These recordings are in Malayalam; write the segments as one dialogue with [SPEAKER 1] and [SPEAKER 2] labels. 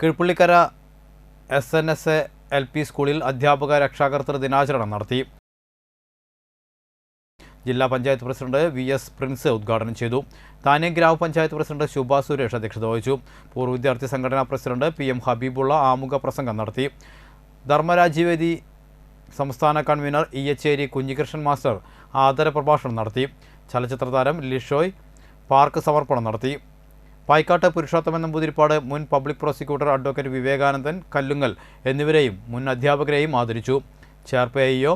[SPEAKER 1] Keezhpullikkara S N S L P സ്കൂളിൽ അധ്യാപക രക്ഷാകർത്തൃ ദിനാചരണം നടത്തി. ജില്ലാ panchayat president V S Prince ഉദ്ഘാടനം ചെയ്തു. താനേ ഗ്രാമപഞ്ചായത്ത് പ്രസിഡന്റ് ശുഭ സുരേഷ് അധ്യക്ഷത വഹിച്ചു. പൂർവ വിദ്യാർത്ഥി സംഘടനാ പ്രസിഡന്റ് പി എം ഹബീബുള്ള ആമുഖ പ്രസംഗം നടത്തി. ധർമ്മരാജ്യവേദി സംസ്ഥാന കൺവീനർ ഇ എച്ച് ഏരി കുഞ്ഞികൃഷ്ണൻ മാസ്റ്റർ ആദര പ്രഭാഷണം നടത്തി. ചലച്ചിത്ര താരം ലിഷോയ് പാർക്ക് സമർപ്പണം നടത്തി. പായിക്കാട്ട് പുരുഷോത്തമൻ നമ്പൂതിരിപ്പാട് മുൻ public prosecutor advocate Vivekanandan Kallungal എന്നിവരെയും മുൻ അധ്യാപകരെയും ആദരിച്ചു. ചെയർപേയോ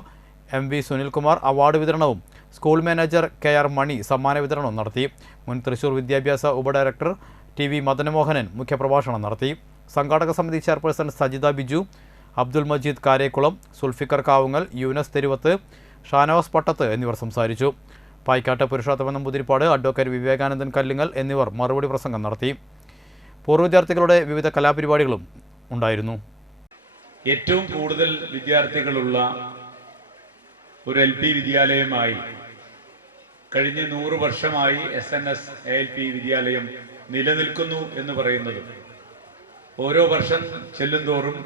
[SPEAKER 1] എ വി സുനിൽകുമാർ അവാർഡ് വിതരണവും school manager K R Mani സമ്മാന വിതരണവും നടത്തി. മുൻ തൃശൂർ വിദ്യാഭ്യാസ ഉപഡയറക്ടർ ടി വി മദനമോഹനൻ മുഖ്യപ്രഭാഷണം നടത്തി. സംഘാടക സമിതി ചെയർപേഴ്സൺ സജിത ബിജു അബ്ദുൽ മജീദ് കാരേക്കുളം സുൽഫിക്കർ കാവുങ്ങൽ യൂനസ് തെരുവത്ത് ഷാനവാസ് പട്ടത്ത് എന്നിവർ സംസാരിച്ചു. പായിക്കാട്ട് പുരുഷോത്തമൻ നമ്പൂതിരിപ്പാട് അഡ്വക്കേറ്റ് വിവേകാനന്ദൻ കല്ലുങ്ങൽ എന്നിവർ മറുപടി പ്രസംഗം നടത്തി. പൂർവ വിദ്യാർത്ഥികളുടെ വിവിധ കലാപരിപാടികളും ഉണ്ടായിരുന്നു.
[SPEAKER 2] ഏറ്റവും കൂടുതൽ വിദ്യാർത്ഥികളുള്ള ഒരു എൽ പി വിദ്യാലയമായി കഴിഞ്ഞ നൂറ് വർഷമായി S N S A L P വിദ്യാലയം നിലനിൽക്കുന്നു എന്ന് പറയുന്നത്. ഓരോ വർഷം ചെല്ലുന്തോറും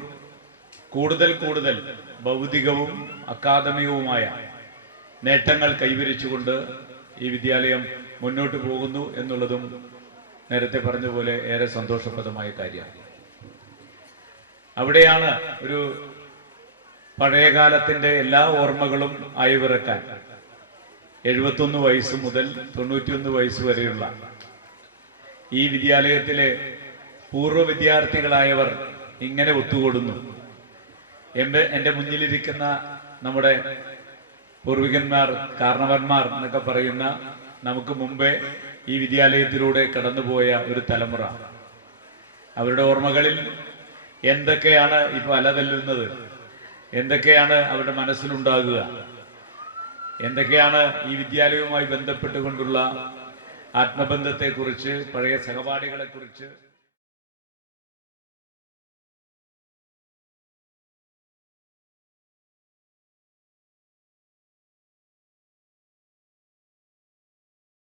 [SPEAKER 2] കൂടുതൽ കൂടുതൽ ഭൗതികവും അക്കാദമികവുമായ നേട്ടങ്ങൾ കൈവരിച്ചുകൊണ്ട് ഈ വിദ്യാലയം മുന്നോട്ട് പോകുന്നു എന്നുള്ളതും നേരത്തെ പറഞ്ഞതുപോലെ ഏറെ സന്തോഷപ്രദമായ കാര്യമാണ്. അവിടെയാണ് ഒരു പഴയകാലത്തിന്റെ എല്ലാ ഓർമ്മകളും അയവിറക്കാൻ എഴുപത്തൊന്ന് വയസ്സ് മുതൽ തൊണ്ണൂറ്റിയൊന്ന് വയസ്സ് വരെയുള്ള ഈ വിദ്യാലയത്തിലെ പൂർവ വിദ്യാർത്ഥികളായവർ ഇങ്ങനെ ഒത്തുകൂടുന്നു. എന്റെ എന്റെ മുന്നിലിരിക്കുന്ന നമ്മുടെ പൂർവികന്മാർ കാരണവന്മാർ എന്നൊക്കെ പറയുന്ന നമുക്ക് മുമ്പേ ഈ വിദ്യാലയത്തിലൂടെ കടന്നുപോയ ഒരു തലമുറ. അവരുടെ ഓർമ്മകളിൽ എന്തൊക്കെയാണ് ഇപ്പൊ അലതല്ലുന്നത് എന്തൊക്കെയാണ് അവരുടെ മനസ്സിലുണ്ടാകുക? എന്തൊക്കെയാണ് ഈ വിദ്യാലയവുമായി ബന്ധപ്പെട്ടുകൊണ്ടുള്ള ആത്മബന്ധത്തെക്കുറിച്ച് പഴയ സഹപാഠികളെക്കുറിച്ച്